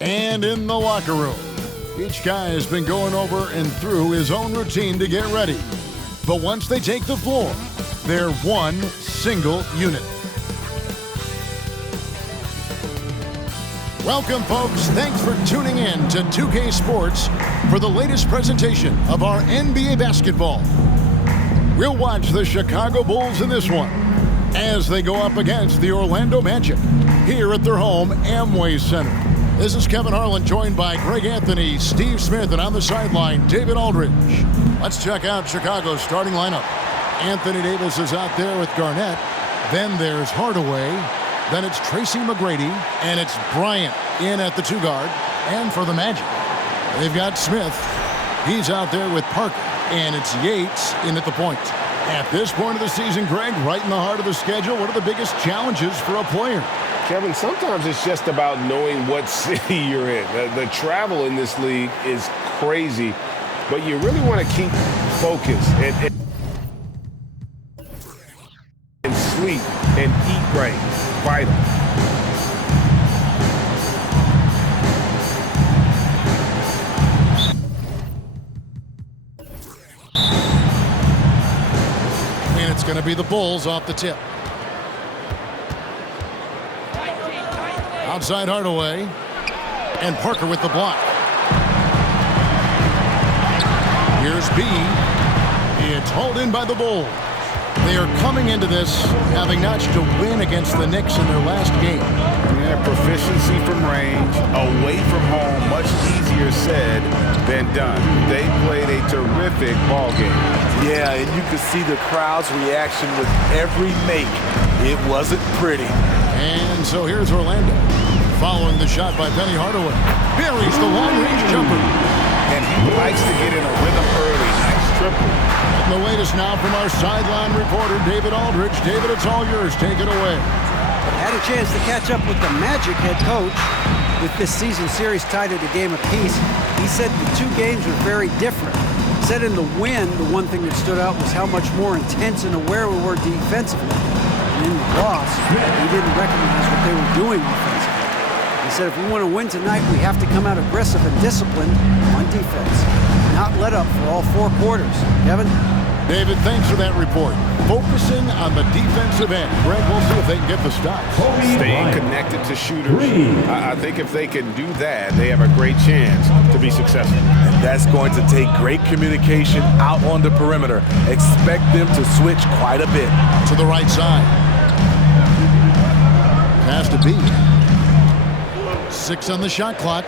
And in the locker room, each guy has been going over and through his own routine to get ready. But once they take the floor, they're one single unit. Welcome, folks. Thanks for tuning in to 2K Sports for the latest presentation of our NBA basketball. We'll watch the Chicago Bulls in this one as they go up against the Orlando Magic here at their home Amway Center. This is Kevin Harlan, joined by Greg Anthony, Steve Smith, and on the sideline, David Aldridge. Let's check out Chicago's starting lineup. Anthony Davis is out there with Garnett. Then there's Hardaway. Then it's Tracy McGrady. And it's Bryant in at the 2 guard. And for the Magic, they've got Smith. He's out there with Parker. And it's Yates in at the point. At this point of the season, Greg, right in the heart of the schedule, what are the biggest challenges for a player? Kevin, sometimes it's just about knowing what city you're in. The travel in this league is crazy, but you really want to keep focused and sleep and eat right. Vital. And it's going to be the Bulls off the tip. Outside Hardaway, and Parker with the block. Here's B. It's hauled in by the Bulls. They are coming into this having notched a win against the Knicks in their last game. Yeah, proficiency from range, away from home, much easier said than done. They played a terrific ball game. Yeah, and you could see the crowd's reaction with every make. It wasn't pretty. And so here's Orlando, following the shot by Penny Hardaway. Buries the long-range jumper. And he likes to get in a rhythm early. Nice triple. And the latest now from our sideline reporter, David Aldridge. David, it's all yours. Take it away. Had a chance to catch up with the Magic head coach with this season series tied at a game apiece. He said the 2 games were very different. He said in the win, the one thing that stood out was how much more intense and aware we were defensively. And in the loss, we didn't recognize what they were doing offensively. He said if we want to win tonight, we have to come out aggressive and disciplined on defense. Not let up for all 4 quarters. Kevin? David, thanks for that report. Focusing on the defensive end. Greg, we'll see if they can get the stops. Staying connected to shooters. I think if they can do that, they have a great chance to be successful. And that's going to take great communication out on the perimeter. Expect them to switch quite a bit. To the right side. Pass to B. 6 on the shot clock.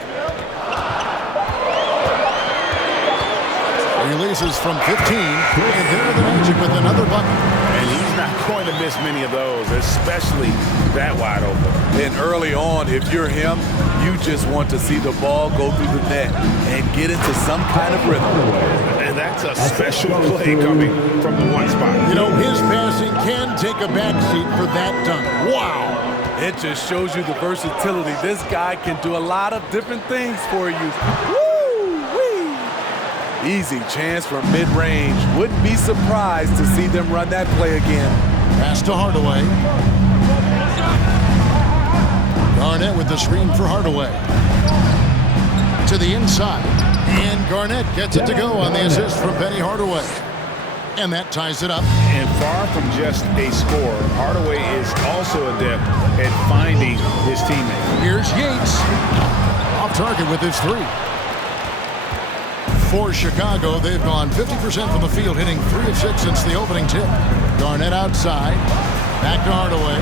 Releases from 15, and there the Magic with another bucket. And he's not going to miss many of those, especially that wide open. And early on, if you're him, you just want to see the ball go through the net and get into some kind of rhythm. And that's a special play coming from the one spot. You know, his passing can take a backseat for that dunk. Wow! It just shows you the versatility. This guy can do a lot of different things for you. Easy chance from mid-range. Wouldn't be surprised to see them run that play again. Pass to Hardaway. Garnett with the screen for Hardaway. To the inside. And Garnett gets it to go on the assist from Penny Hardaway. And that ties it up. And far from just a scorer, Hardaway is also adept at finding his teammate. Here's Yates. Off target with his 3. For Chicago, they've gone 50% from the field, hitting 3 of 6 since the opening tip. Garnett outside. Back to Hardaway.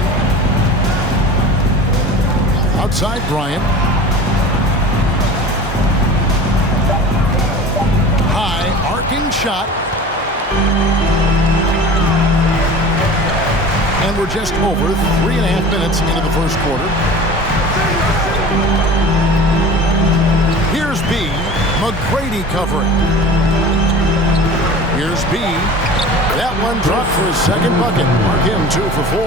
Outside Bryant. High, arcing shot. And we're just over 3.5 minutes into the first quarter. Here's B. McGrady covering. Here's B. That one dropped for his second bucket. Mark him 2 for 4.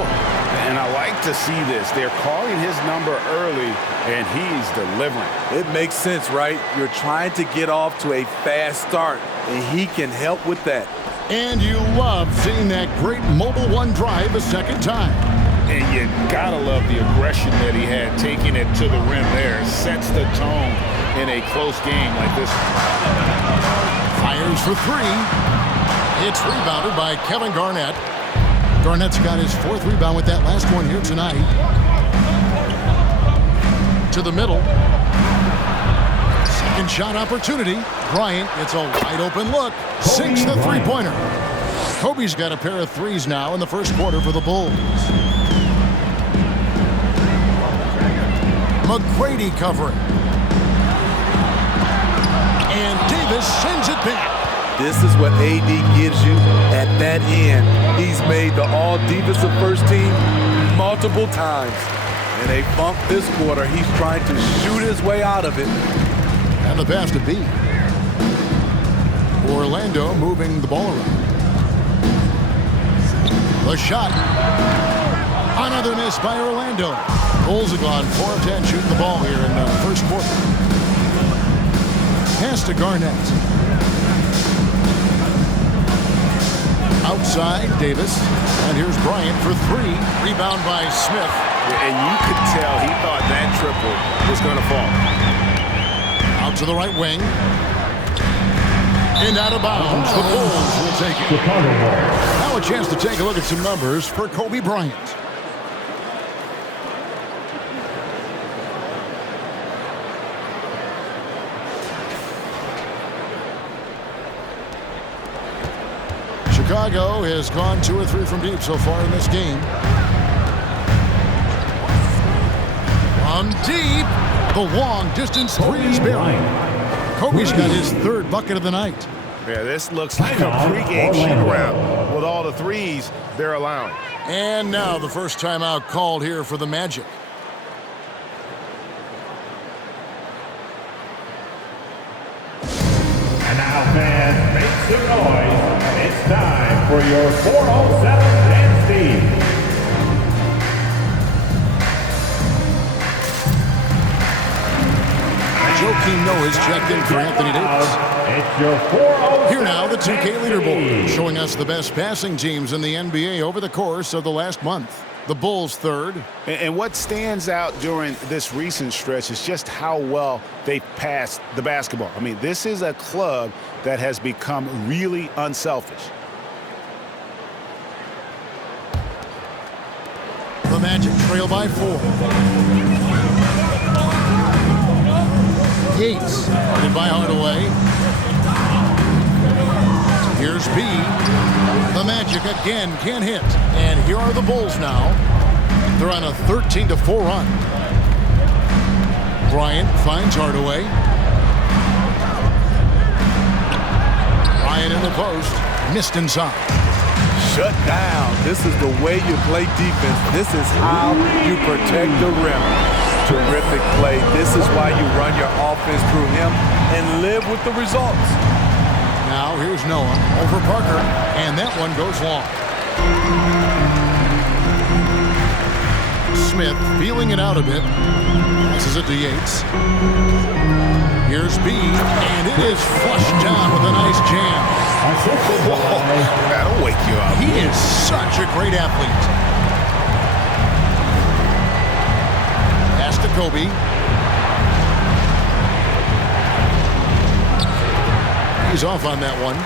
And I like to see this. They're calling his number early, and he's delivering. It makes sense, right? You're trying to get off to a fast start, and he can help with that. And you love seeing that great mobile one drive a second time. And you gotta love the aggression that he had, taking it to the rim there. Sets the tone in a close game like this. Fires for three. It's rebounded by Kevin Garnett. Garnett's got his 4th rebound with that last one here tonight. To the middle. Second shot opportunity. Bryant gets a wide open look. Sinks the three-pointer. Kobe's got a pair of threes now in the first quarter for the Bulls. McGrady covering. And Davis sends it back. This is what AD gives you at that end. He's made the all-defensive first team multiple times. In a funk this quarter, he's trying to shoot his way out of it. And the pass to B. Orlando moving the ball around. The shot. Another miss by Orlando. Bulls have gone 4 of 10 shooting the ball here in the first quarter. Pass to Garnett. Outside, Davis. And here's Bryant for 3. Rebound by Smith. And you could tell he thought that triple was going to fall. Out to the right wing. And out of bounds. The Bulls will take it. Now a chance to take a look at some numbers for Kobe Bryant. Chicago has gone 2 or 3 from deep so far in this game. From deep, the long distance three is buried. Kobe's got his 3rd bucket of the night. Yeah, this looks like a pregame shoot-around with all the threes they're allowing. And now the first timeout called here for the Magic. And now, fans, make some noise. It's time for your 407 Dance Steve. Joakim Noah's checked in for Anthony Davis. It's your 407. Here now, the 2K leaderboard, showing us the best passing teams in the NBA over the course of the last month. The Bulls 3rd. And what stands out during this recent stretch is just how well they passed the basketball. I mean, this is a club that has become really unselfish. The Magic trail by 4. Yates, guarded by Hardaway. Here's B. The Magic again can't hit. And here are the Bulls now. They're on a 13-4 run. Bryant finds Hardaway. Bryant in the post. Missed inside. Shut down. This is the way you play defense. This is how you protect the rim. Terrific play. This is why you run your offense through him and live with the results. Now here's Noah over Parker, and that one goes long. Smith feeling it out a bit. Passes it to Yates. Here's B, and it is flushed down with a nice jam. Whoa, that'll wake you up. He is such a great athlete. Pass to Kobe. He's off on that one.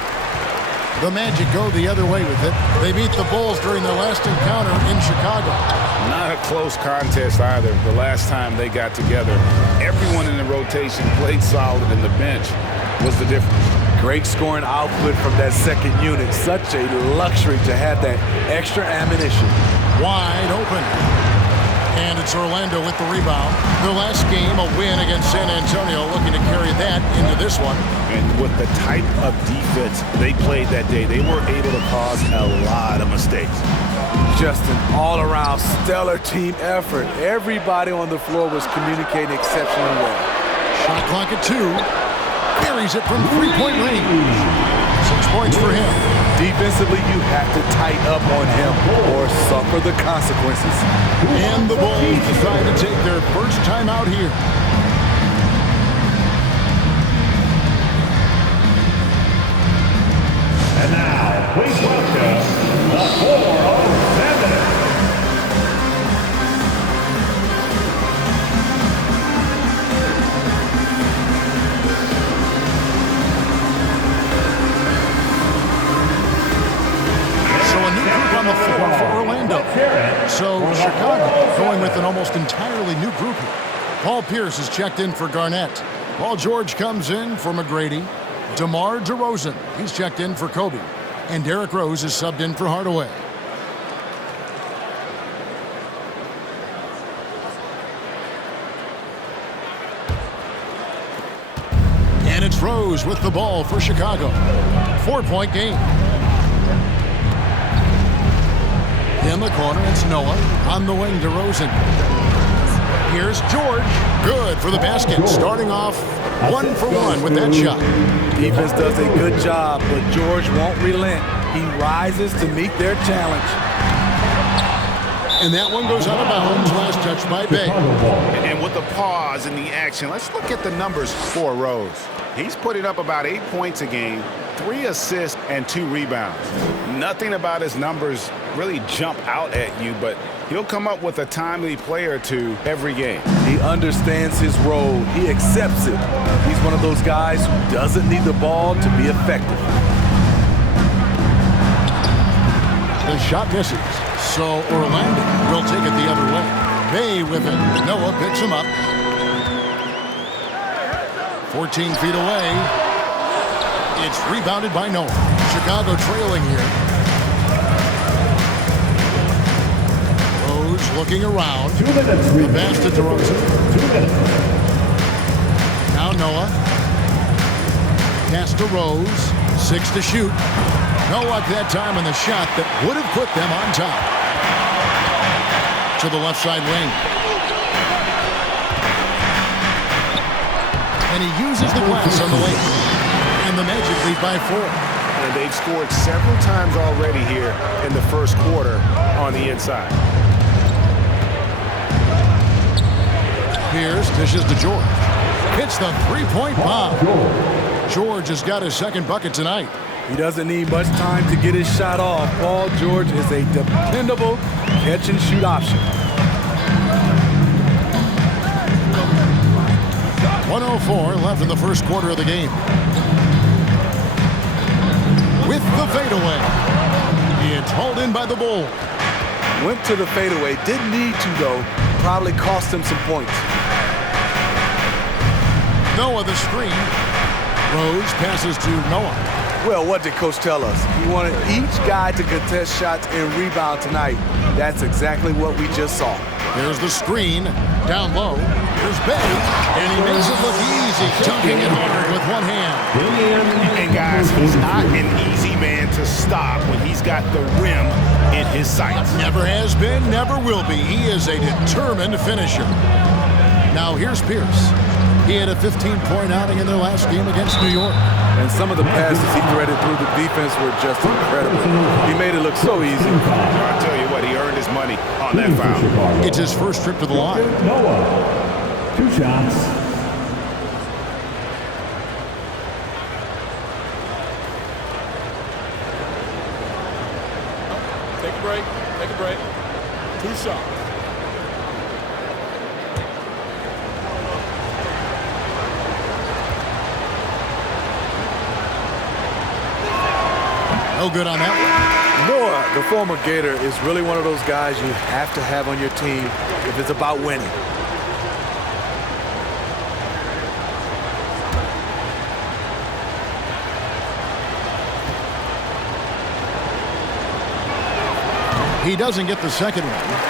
The Magic go the other way with it. They beat the Bulls during their last encounter in Chicago. Not a close contest either. The last time they got together, everyone in the rotation played solid, and the bench was the difference. Great scoring output from that second unit. Such a luxury to have that extra ammunition. Wide open. And it's Orlando with the rebound. Their last game, a win against San Antonio, looking to carry that into this one. And with the type of defense they played that day, they were able to cause a lot of mistakes. Just an all-around stellar team effort. Everybody on the floor was communicating exceptionally well. Shot clock at 2. Buries it from three-point range. 6 points for him. Defensively, you have to tighten up on him or suffer the consequences. And the Bulls decide to take their first time out here. And now, please welcome the 407. Paul Pierce is checked in for Garnett. Paul George comes in for McGrady. DeMar DeRozan, he's checked in for Kobe. And Derrick Rose is subbed in for Hardaway. And it's Rose with the ball for Chicago. 4-point game. In the corner, it's Noah. On the wing, DeRozan. Here's George. Good for the basket. Starting off 1 for 1 with that shot. Defense does a good job, but George won't relent. He rises to meet their challenge. And that one goes out of bounds. Last touch by Bay. And with the pause in the action, let's look at the numbers for Rose. He's putting up about 8 points a game, 3 assists, and 2 rebounds. Nothing about his numbers really jump out at you, but he'll come up with a timely play or two every game. He understands his role. He accepts it. He's one of those guys who doesn't need the ball to be effective. The shot misses, so Orlando will take it the other way. Bay with it. Noah picks him up. 14 feet away. It's rebounded by Noah. Chicago trailing here. Rose looking around. 2 minutes. The pass to DeRozan. 2 minutes. Now Noah. Pass to Rose. 6 to shoot. No luck that time on the shot that would have put them on top. To the left side wing. And he uses the glass on the lane. And the Magic lead by 4. And they've scored several times already here in the first quarter on the inside. Pierce dishes to George. Hits the three-point bomb. George has got his second bucket tonight. He doesn't need much time to get his shot off. Paul George is a dependable catch-and-shoot option. 1:04 left in the first quarter of the game. With the fadeaway. It's hauled in by the Bulls. Went to the fadeaway. Didn't need to, though. Probably cost him some points. Noah the screen. Rose passes to Noah. Well, what did Coach tell us? He wanted each guy to contest shots and rebound tonight. That's exactly what we just saw. There's the screen. Down low. Here's Bay. And he makes it look easy. Dunking it hard with one hand. And guys, he's not an easy man to stop when he's got the rim in his sights. Never has been, never will be. He is a determined finisher. Now here's Pierce. He had a 15-point outing in their last game against New York. And some of the passes he threaded through the defense were just incredible. He made it look so easy. I tell you what, he earned his money on that foul. It's his first trip to the line. Noah. 2 shots. Take a break. Take a break. 2 shots. No good on that one. Noah, the former Gator, is really one of those guys you have to have on your team if it's about winning. He doesn't get the second one.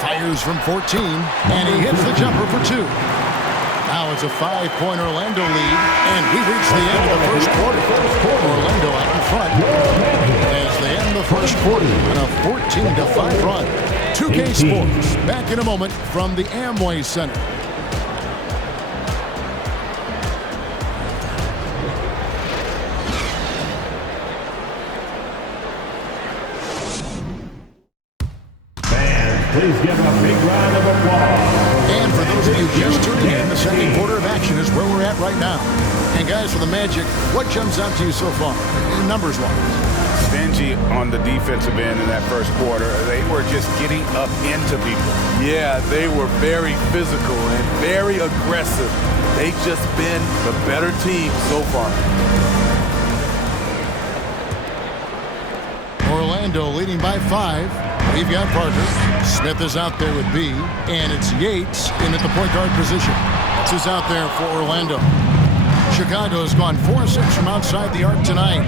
Fires from 14, and he hits the jumper for 2. Now it's a 5-point Orlando lead, and we reach the end of the first quarter. Orlando out in front as they end the first quarter on a 14-5 run. 2K Sports back in a moment from the Amway Center. Please give a big round of applause. And for those of you just tuning in, the second quarter of action is where we're at right now. And guys, for the Magic, what jumps out to you so far, numbers-wise? Stingy on the defensive end in that first quarter. They were just getting up into people. Yeah, they were very physical and very aggressive. They've just been the better team so far. Orlando leading by 5. We've got Parker. Smith is out there with B. And it's Yates in at the point guard position. This is out there for Orlando. Chicago has gone 4-6 from outside the arc tonight.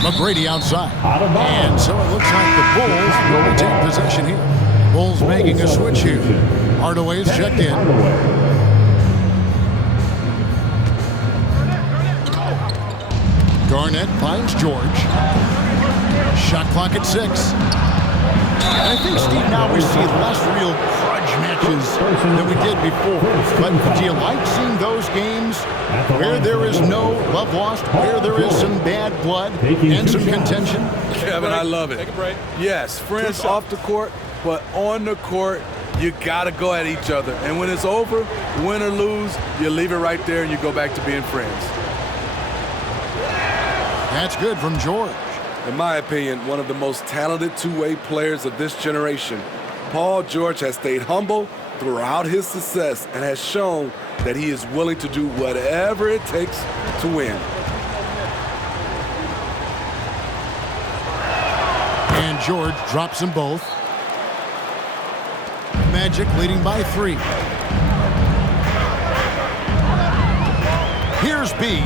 McGrady outside. And so it looks like the Bulls will retain possession here. Bulls making a switch here. Hardaway's checked in. Garnett finds George. Shot clock at 6. And I think, Steve, now we see less real grudge matches than we did before. But do you like seeing those games where there is no love lost, where there is some bad blood and some contention? Kevin, I love it. Take a break. Yes, friends off the court, but on the court, you got to go at each other. And when it's over, win or lose, you leave it right there and you go back to being friends. That's good from George. In my opinion, one of the most talented two-way players of this generation. Paul George has stayed humble throughout his success and has shown that he is willing to do whatever it takes to win. And George drops them both. Magic leading by 3. Here's B.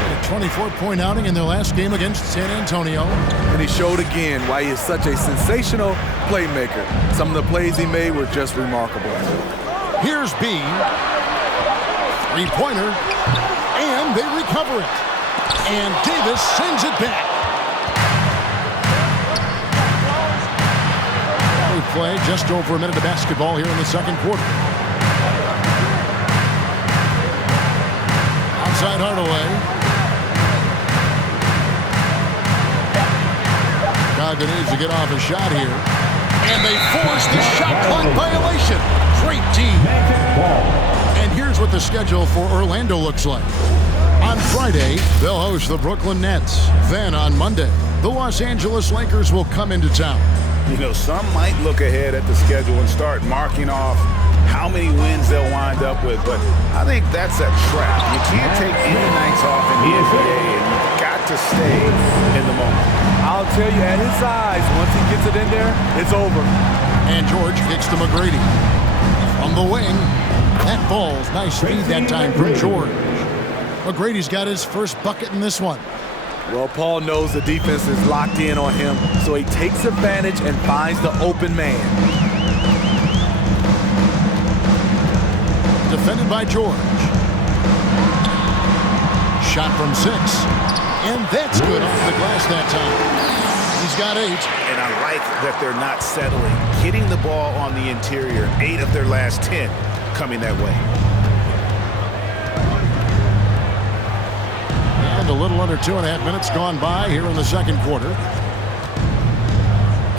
A 24-point outing in their last game against San Antonio. And he showed again why he is such a sensational playmaker. Some of the plays he made were just remarkable. Here's B. 3-pointer. And they recover it. And Davis sends it back. We play just over a minute of basketball here in the second quarter. Outside Hardaway. Chicago needs to get off a shot here. And they force the shot clock violation. Great team. And here's what the schedule for Orlando looks like. On Friday, they'll host the Brooklyn Nets. Then on Monday, the Los Angeles Lakers will come into town. You know, some might look ahead at the schedule and start marking off how many wins they'll wind up with, but I think that's a trap. You can't take any nights off in the NBA, and you've got to stay in the moment. I'll tell you, at his size, once he gets it in there, it's over. And George kicks to McGrady. From the wing, that ball's nice speed that time from George. McGrady's got his first bucket in this one. Well, Paul knows the defense is locked in on him, so he takes advantage and finds the open man. Defended by George. Shot from 6. And that's good off the glass that time. He's got 8. And I like that they're not settling. Hitting the ball on the interior, 8 of their last 10 coming that way. And a little under 2.5 minutes gone by here in the second quarter.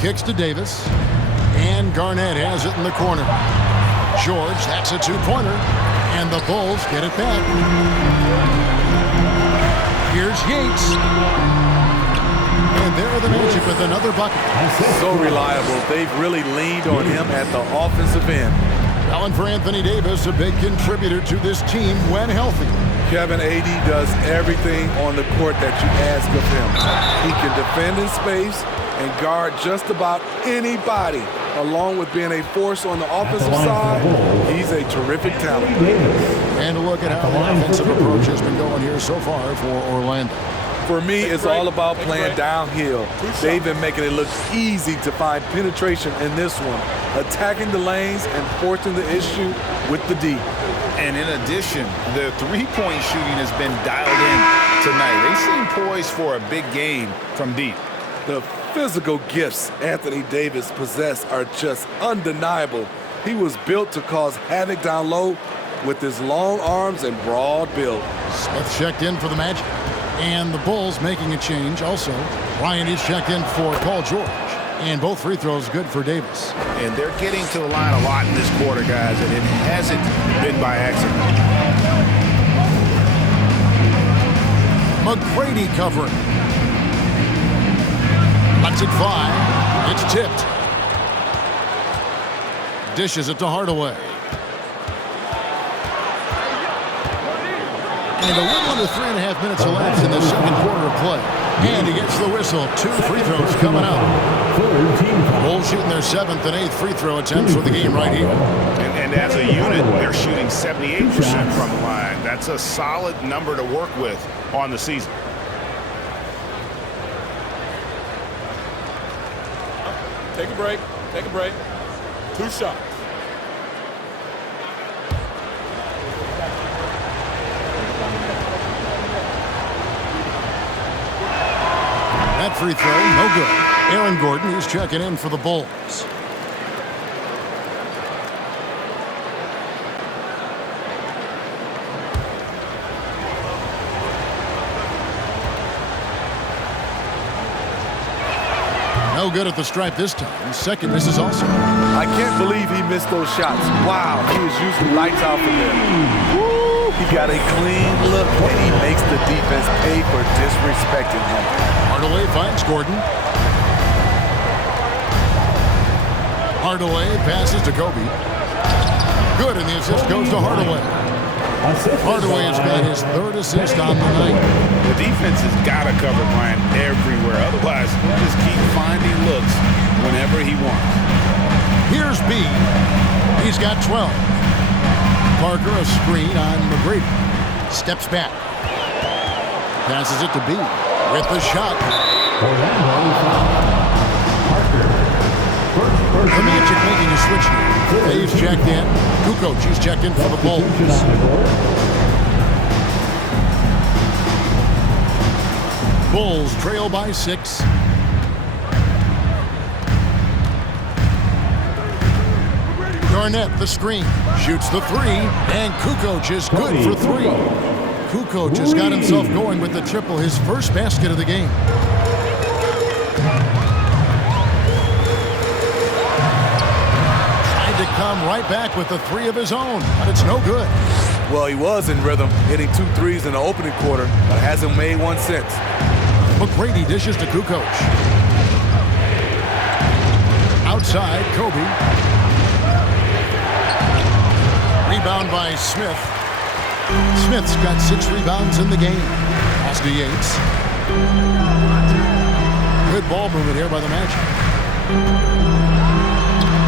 Kicks to Davis. And Garnett has it in the corner. George, that's a 2-pointer. And the Bulls get it back. Here's Yates. And there are the Magic with another bucket. So reliable. They've really leaned on him at the offensive end. Allen for Anthony Davis, a big contributor to this team when healthy. Kevin, AD does everything on the court that you ask of him. He can defend in space and guard just about anybody. Along with being a force on the offensive side, he's a terrific talent. And a look at how the offensive approach has been going here so far for Orlando. For me, it's all about playing downhill. They've been making it look easy to find penetration in this one, attacking the lanes and forcing the issue with the D. And in addition, the three-point shooting has been dialed in tonight. They seem poised for a big game from deep. The physical gifts Anthony Davis possesses are just undeniable. He was built to cause havoc down low with his long arms and broad build. Smith checked in for the Magic. And the Bulls making a change also. Ryan is checked in for Paul George. And both free throws good for Davis. And they're getting to the line a lot in this quarter, guys, and it hasn't been by accident. McGrady covering. Lets it fly. It's tipped. Dishes it to Hardaway. And a little under 3.5 minutes elapsed in the second quarter of play. And he gets the whistle. 2 free throws coming up. Bulls shooting their 7th and 8th free throw attempts for the game right here. And as a unit, they're shooting 78% from the line. That's a solid number to work with on the season. Take a break. Take a break. 2 shots. That free throw, no good. Aaron Gordon, he's checking in for the Bulls. No good at the stripe this time. Second misses also. I can't believe he missed those shots. Wow, he was usually lights out from there. Woo! He got a clean look, and he makes the defense pay for disrespecting him. Hardaway finds Gordon. Hardaway passes to Kobe. Good, and the assist goes to Hardaway. Hardaway has got his 3rd assist on the night. The defense has got to cover Bryant everywhere. Otherwise, he'll just keep finding looks whenever he wants. Here's B. He's got 12. Parker, a screen on McGrady. Steps back. Passes it to B. With the shot. The Magic making a switch here. He's checked in. Kukoc, he's checked in for the Bulls. Bulls trail by 6. Garnett, the screen, shoots the 3, and Kukoc is good for 3. Kukoc has got himself going with the triple, his first basket of the game. To come right back with the 3 of his own, but it's no good. Well, he was in rhythm, hitting 2 threes in the opening quarter, but hasn't made one since. McGrady dishes to Kukoc. Outside, Kobe. Rebound by Smith. Smith's got 6 rebounds in the game. Pass to Yates. Good ball movement here by the Magic.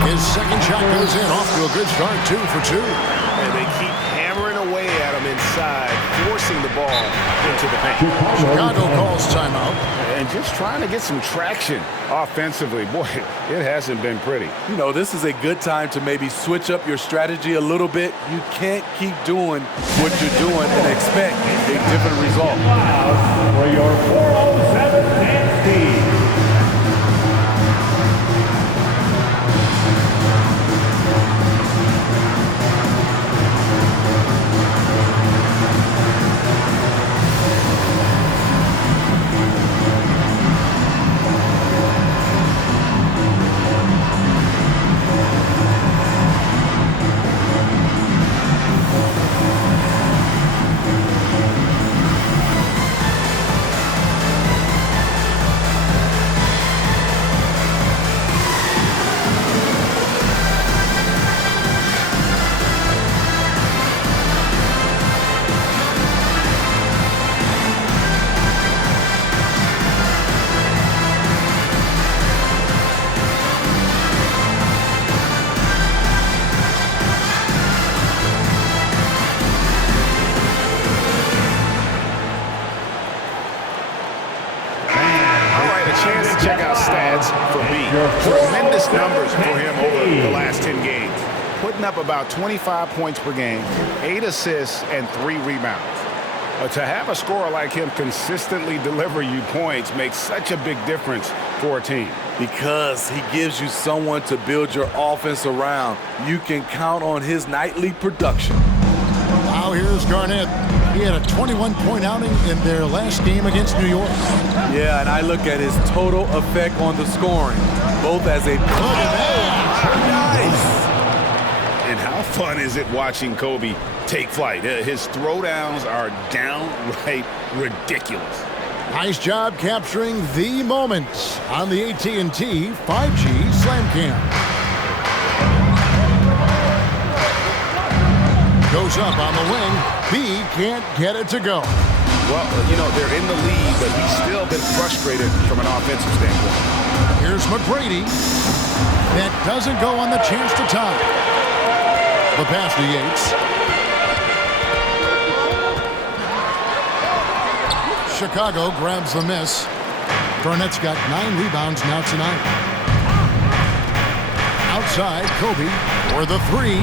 His second shot goes in, off to a good start, 2 for 2. And they keep hammering away at him inside, forcing the ball into the paint. Chicago calls timeout. And just trying to get some traction offensively. Boy, it hasn't been pretty. You know, this is a good time to maybe switch up your strategy a little bit. You can't keep doing what you're doing and expect a different result. For your 407 and Steve. Check out stats for B. Tremendous numbers for him over the last 10 games. Putting up about 25 points per game, 8 assists, and 3 rebounds. To have a scorer like him consistently deliver you points makes such a big difference for a team. Because he gives you someone to build your offense around. You can count on his nightly production. Now here's Garnett. He had a 21-point outing in their last game against New York. Yeah, and I look at his total effect on the scoring, both as a... Nice! And how fun is it watching Kobe take flight? His throwdowns are downright ridiculous. Nice job capturing the moments on the AT&T 5G Slam Cam. Goes up on the wing. B can't get it to go. Well, you know, they're in the lead, but he's still been frustrated from an offensive standpoint. Here's McGrady. That doesn't go on the chance to tie. The pass to Yates. Chicago grabs the miss. Garnett's got 9 rebounds now tonight. Outside, Kobe for the 3.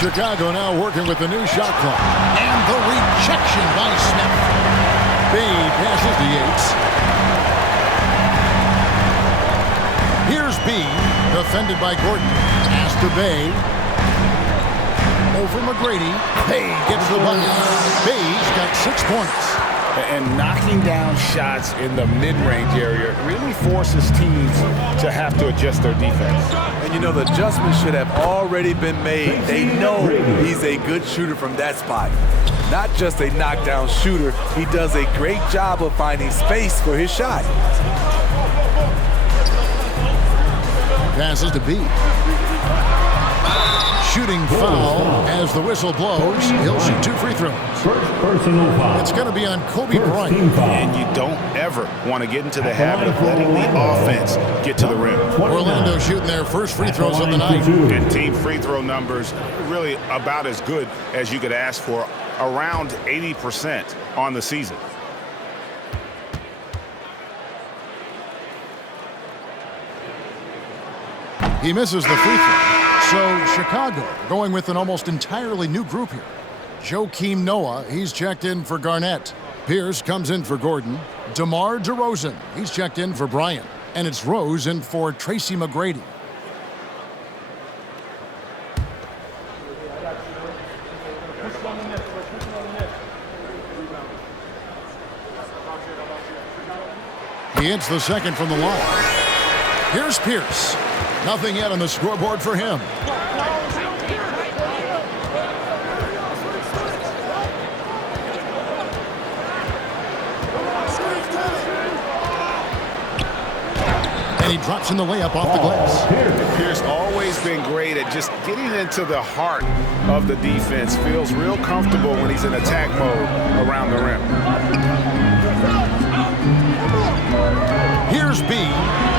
Chicago now working with the new shot clock. And the rejection by Smith. B passes to Yates. Here's B, defended by Gordon. Pass to Bay. Over McGrady. Bay gets the bucket. Bay's got 6 points. And knocking down shots in the mid-range area really forces teams to have to adjust their defense. And you know, the adjustment should have already been made. They know he's a good shooter from that spot. Not just a knockdown shooter, he does a great job of finding space for his shot. Passes to B. Shooting foul as the whistle blows. He'll shoot 2 free throws. First personal foul. It's going to be on Kobe Bryant. And you don't ever want to get into the habit of letting the offense get to the rim. Orlando shooting their first free throws of the night. And team free throw numbers really about as good as you could ask for, around 80% on the season. He misses the free throw. So Chicago going with an almost entirely new group here. Joakim Noah, he's checked in for Garnett. Pierce comes in for Gordon. DeMar DeRozan, he's checked in for Bryant. And it's Rose in for Tracy McGrady. He hits the second from the line. Here's Pierce. Nothing yet on the scoreboard for him. And he drops in the layup off the glass. Pierce always been great at just getting into the heart of the defense. Feels real comfortable when he's in attack mode around the rim. Here's B.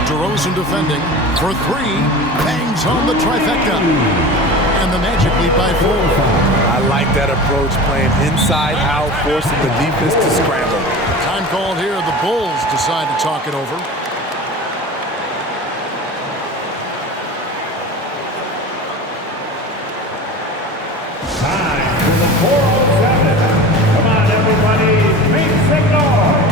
DeRozan defending for 3. Bangs on the trifecta. And the Magic lead by 4. I like that approach, playing inside out, forcing the defense to scramble. Time called here. The Bulls decide to talk it over. Time for the 407. Come on, everybody, make some noise.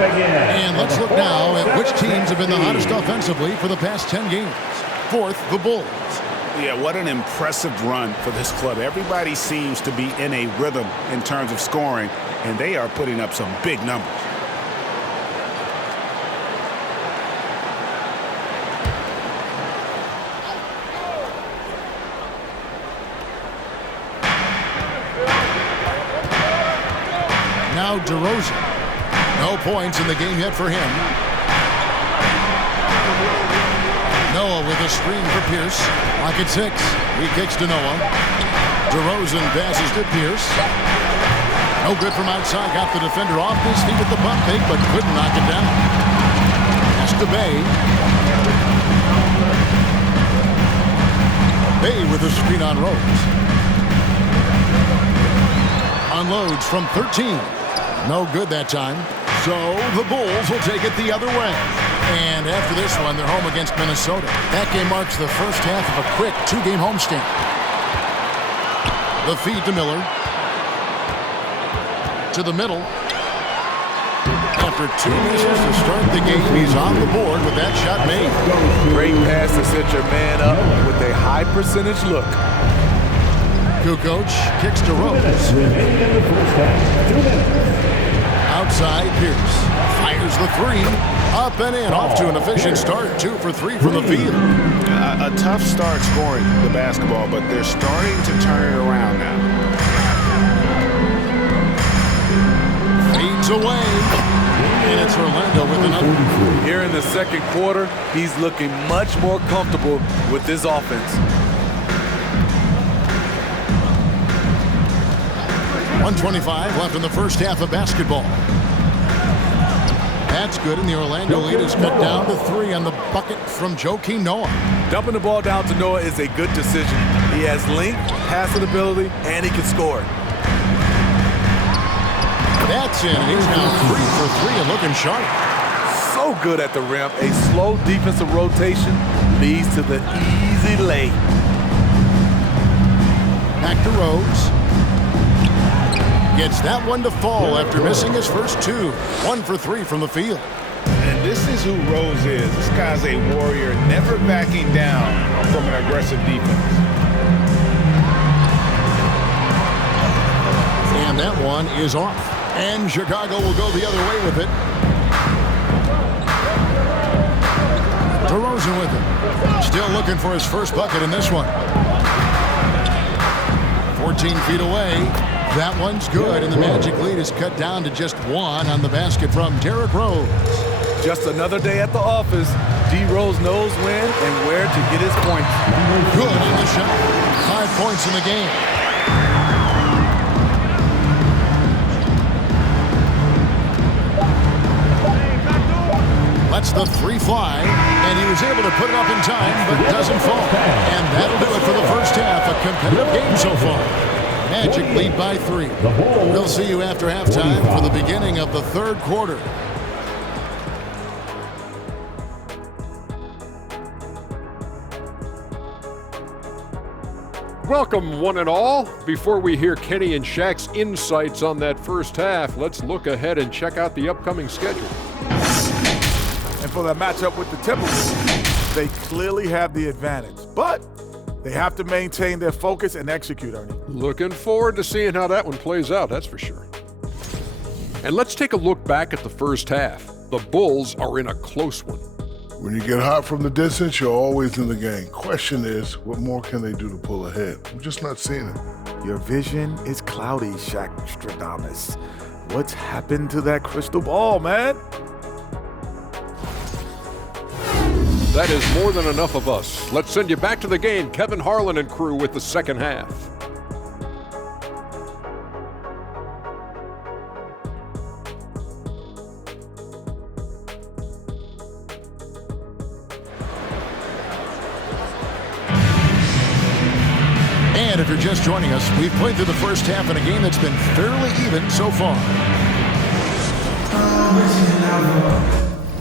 And let's look now at which teams have been the hottest offensively for the past 10 games. Fourth, the Bulls. Yeah, what an impressive run for this club. Everybody seems to be in a rhythm in terms of scoring, and they are putting up some big numbers. Now DeRozan. No points in the game yet for him. Noah with a screen for Pierce. Lock at 6. He kicks to Noah. DeRozan passes to Pierce. No good from outside. Got the defender off his feet with the pump fake, but couldn't knock it down. Pass to Bay. Bay with a screen on Rose. unloads from 13. No good that time. So the Bulls will take it the other way. And after this one, they're home against Minnesota. That game marks the first half of a quick two-game homestand. The feed to Miller. To the middle. After 2 misses to start the game, he's on the board with that shot made. Great pass to set your man up with a high percentage look. Kukoc kicks to Rose. Outside, Pierce fires the three. Up and in, off to an efficient start. 2 for 3 from the field. A tough start scoring the basketball, but they're starting to turn it around now. Feeds away. And it's Orlando with another. Here in the second quarter, he's looking much more comfortable with this offense. 1:25 left in the first half of basketball. That's good, and the Orlando lead is cut down to 3 on the bucket from Joakim Noah. Dumping the ball down to Noah is a good decision. He has length, passing ability, and he can score. That's in. He's now 3 for 3 and looking sharp. So good at the rim. A slow defensive rotation leads to the easy lay. Back to Rose. Gets that one to fall after missing his first 2. 1 for 3 from the field. And this is who Rose is. This guy's a warrior, never backing down from an aggressive defense. And that one is off. And Chicago will go the other way with it. DeRozan with it. Still looking for his first bucket in this one. 14 feet away. That one's good, and the Magic lead is cut down to just 1 on the basket from Derrick Rose. Just another day at the office. D. Rose knows when and where to get his points. Good in the shot. 5 points in the game. Lets the 3 fly, and he was able to put it up in time, but doesn't fall. And that'll do it for the first half. A competitive game so far. Magic lead by 3. We'll see you after halftime for the beginning of the third quarter. Welcome, one and all. Before we hear Kenny and Shaq's insights on that first half, let's look ahead and check out the upcoming schedule. And for that matchup with the Timberwolves, they clearly have the advantage. But they have to maintain their focus and execute, Ernie. Looking forward to seeing how that one plays out, that's for sure. And let's take a look back at the first half. The Bulls are in a close one. When you get hot from the distance, you're always in the game. Question is, what more can they do to pull ahead? I'm just not seeing it. Your vision is cloudy, Shaq Stradamus. What's happened to that crystal ball, man? That is more than enough of us. Let's send you back to the game. Kevin Harlan and crew with the second half. And if you're just joining us, we've played through the first half in a game that's been fairly even so far.